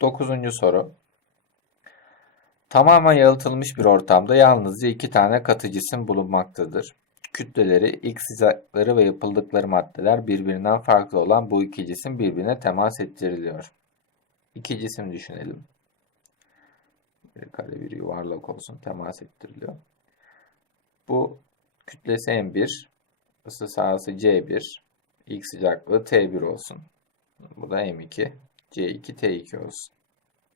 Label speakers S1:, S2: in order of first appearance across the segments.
S1: Dokuzuncu soru. Tamamen yalıtılmış bir ortamda yalnızca iki tane katı cisim bulunmaktadır. Kütleleri, ilk sıcaklıkları ve yapıldıkları maddeler birbirinden farklı olan bu iki cisim birbirine temas ettiriliyor. İki cisim düşünelim. Bir kare bir yuvarlak olsun temas ettiriliyor. Bu kütlesi M1, ısı sahası C1, ilk sıcaklığı T1 olsun. Bu da M2, C2, T2 olsun.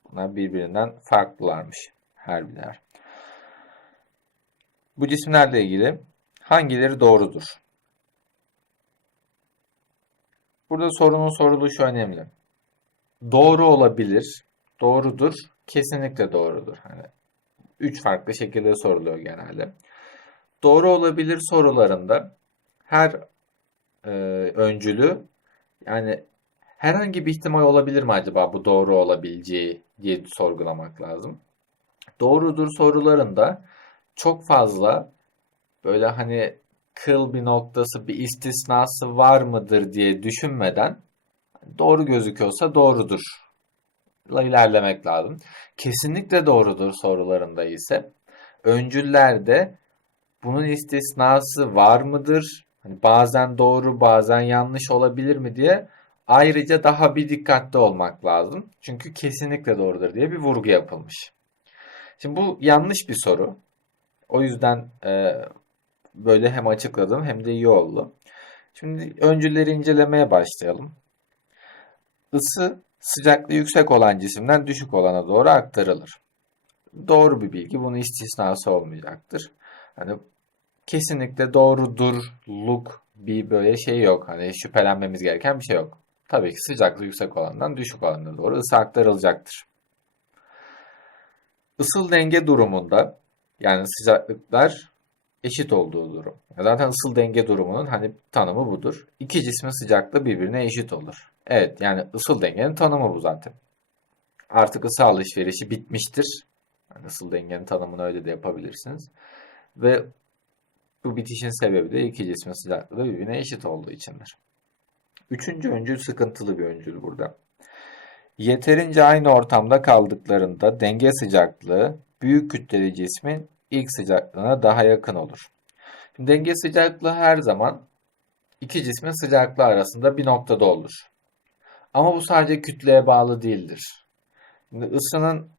S1: Bunlar birbirinden farklılarmış her birer. Bu cisimlerle ilgili hangileri doğrudur? Burada sorunun soruluşu önemli. Doğru olabilir, doğrudur, kesinlikle doğrudur. Hani üç farklı şekilde soruluyor genelde. Doğru olabilir sorularında her e, öncülü yani herhangi bir ihtimal olabilir mi acaba bu doğru olabileceği diye sorgulamak lazım. Doğrudur sorularında çok fazla böyle hani kıl bir noktası, bir istisnası var mıdır diye düşünmeden doğru gözüküyorsa doğrudur ilerlemek lazım. Kesinlikle doğrudur sorularında ise öncüllerde bunun istisnası var mıdır? Hani bazen doğru, bazen yanlış olabilir mi diye ayrıca daha bir dikkatli olmak lazım. Çünkü kesinlikle doğrudur diye bir vurgu yapılmış. Şimdi bu yanlış bir soru. O yüzden e, böyle hem açıkladım hem de iyi oldu. Şimdi öncülleri incelemeye başlayalım. Isı sıcaklığı yüksek olan cisimden düşük olana doğru aktarılır. Doğru bir bilgi. Bunun istisnası olmayacaktır. Hani kesinlikle doğrudurluk bir böyle şey yok. Hani şüphelenmemiz gereken bir şey yok. Tabii ki sıcaklığı yüksek olandan düşük olana doğru ısı aktarılacaktır. Isıl denge durumunda yani sıcaklıklar eşit olduğu durum. Zaten ısıl denge durumunun hani tanımı budur. İki cismin sıcaklığı birbirine eşit olur. Evet yani ısıl dengenin tanımı bu zaten. Artık ısı alışverişi bitmiştir. Yani ısıl dengenin tanımını öyle de yapabilirsiniz. Ve bu bitişin sebebi de iki cismin sıcaklığı birbirine eşit olduğu içindir. Üçüncü öncül sıkıntılı bir öncül burada. Yeterince aynı ortamda kaldıklarında denge sıcaklığı büyük kütleli cismin ilk sıcaklığına daha yakın olur. Şimdi denge sıcaklığı her zaman iki cismin sıcaklığı arasında bir noktada olur. Ama bu sadece kütleye bağlı değildir. Şimdi ısının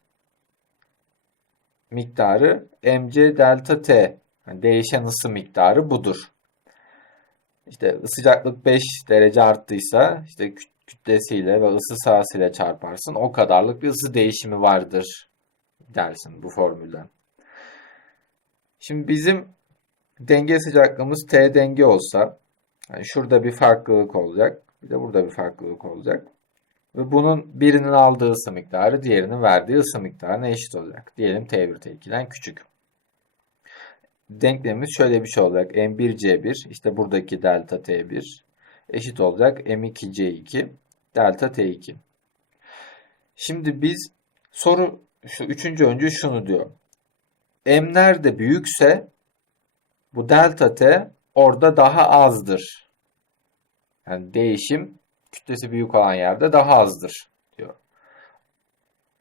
S1: miktarı mc delta t. Yani değişen ısı miktarı budur. İşte sıcaklık 5 derece arttıysa işte kütlesiyle ve ısı sahasıyla çarparsın. O kadarlık bir ısı değişimi vardır dersin bu formülden. Şimdi bizim denge sıcaklığımız T denge olsa yani şurada bir farklılık olacak. Bir de burada bir farklılık olacak. Ve bunun birinin aldığı ısı miktarı diğerinin verdiği ısı miktarına eşit olacak. Diyelim T1 T2'den küçük. Denklemimiz şöyle bir şey olacak. M1 C1 işte buradaki delta T1 eşit olacak M2 C2 delta T2. Şimdi biz soru şu üçüncü öncü şunu diyor. M nerede büyükse bu delta T orada daha azdır. Yani değişim kütlesi büyük olan yerde daha azdır diyor.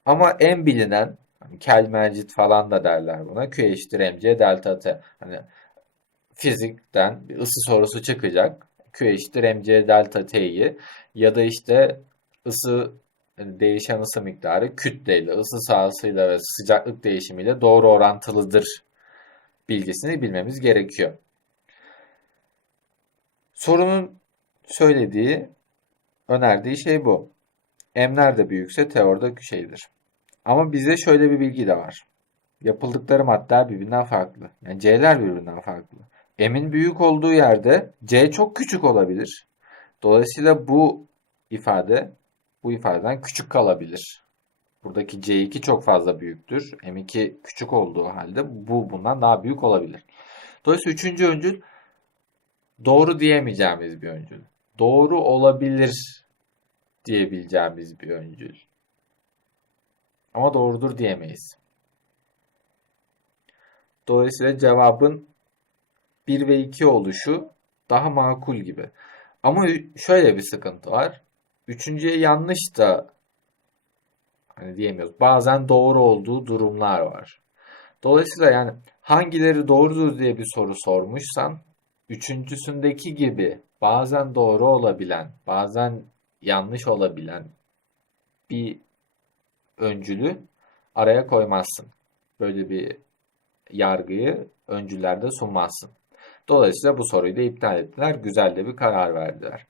S1: Ama M bilinen hani Kelmercit falan da derler buna. Q eşittir mc delta T. Hani fizikten bir ısı sorusu çıkacak. Q eşittir mc delta T'yi ya da işte ısı değişen ısı miktarı kütleyle, ısı sahasıyla ve sıcaklık değişimiyle doğru orantılıdır bilgisini bilmemiz gerekiyor. Sorunun söylediği, önerdiği şey bu. M nerede büyükse T orada şeydir. Ama bize şöyle bir bilgi de var. Yapıldıkları maddeler birbirinden farklı. Yani C'ler birbirinden farklı. M'in büyük olduğu yerde C çok küçük olabilir. Dolayısıyla bu ifade bu ifadeden küçük kalabilir. Buradaki C2 çok fazla büyüktür. M2 küçük olduğu halde bu bundan daha büyük olabilir. Dolayısıyla üçüncü öncül doğru diyemeyeceğimiz bir öncül. Doğru olabilir diyebileceğimiz bir öncül. Ama doğrudur diyemeyiz. Dolayısıyla cevabın 1 ve 2 oluşu daha makul gibi. Ama şöyle bir sıkıntı var. Üçüncüye yanlış da Hani diyemiyoruz. Bazen doğru olduğu durumlar var. Dolayısıyla yani hangileri doğrudur diye bir soru sormuşsan üçüncüsündeki gibi bazen doğru olabilen, bazen yanlış olabilen bir öncülü araya koymazsın. Böyle bir yargıyı öncüllerde sunmazsın. Dolayısıyla bu soruyu da iptal ettiler. Güzel de bir karar verdiler.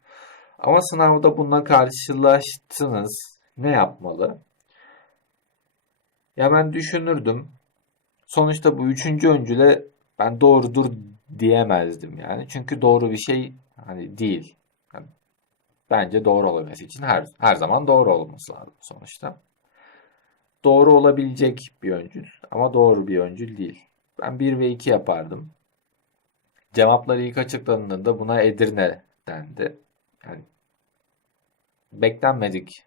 S1: Ama sınavda bununla karşılaştınız. Ne yapmalı? Ya ben düşünürdüm. Sonuçta bu üçüncü öncüle ben doğrudur diyemezdim yani. Çünkü doğru bir şey hani değil. Yani bence doğru olabilmesi için her her zaman doğru olması lazım sonuçta. Doğru olabilecek bir öncül ama doğru bir öncül değil. Ben 1 ve 2 yapardım. Cevapları ilk açıklandığında buna Edirne dendi. Yani beklenmedik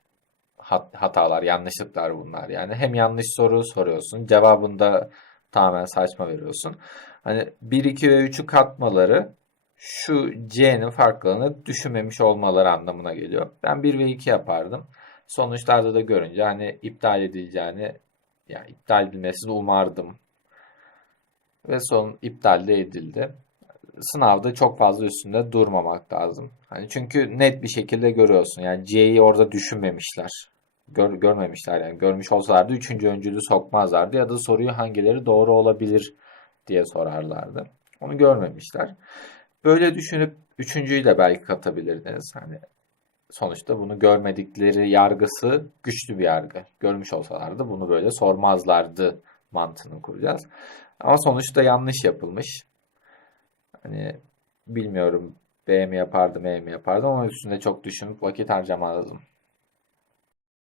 S1: hat- hatalar, yanlışlıklar bunlar. Yani hem yanlış soru soruyorsun, cevabında tamamen saçma veriyorsun. Hani 1, 2 ve 3'ü katmaları şu C'nin farklılığını düşünmemiş olmaları anlamına geliyor. Ben 1 ve 2 yapardım. Sonuçlarda da görünce hani iptal edileceğini, yani iptal edilmesini umardım. Ve son iptal de edildi. Sınavda çok fazla üstünde durmamak lazım. Hani çünkü net bir şekilde görüyorsun. Yani C'yi orada düşünmemişler. Gör, görmemişler yani. Görmüş olsalardı üçüncü öncülü sokmazlardı ya da soruyu hangileri doğru olabilir diye sorarlardı. Onu görmemişler. Böyle düşünüp üçüncüyü de belki katabilirdiniz. Hani sonuçta bunu görmedikleri yargısı güçlü bir yargı. Görmüş olsalardı bunu böyle sormazlardı mantığını kuracağız. Ama sonuçta yanlış yapılmış. Hani bilmiyorum B mi yapardım, E mi yapardım ama üstünde çok düşünüp vakit harcamazdım.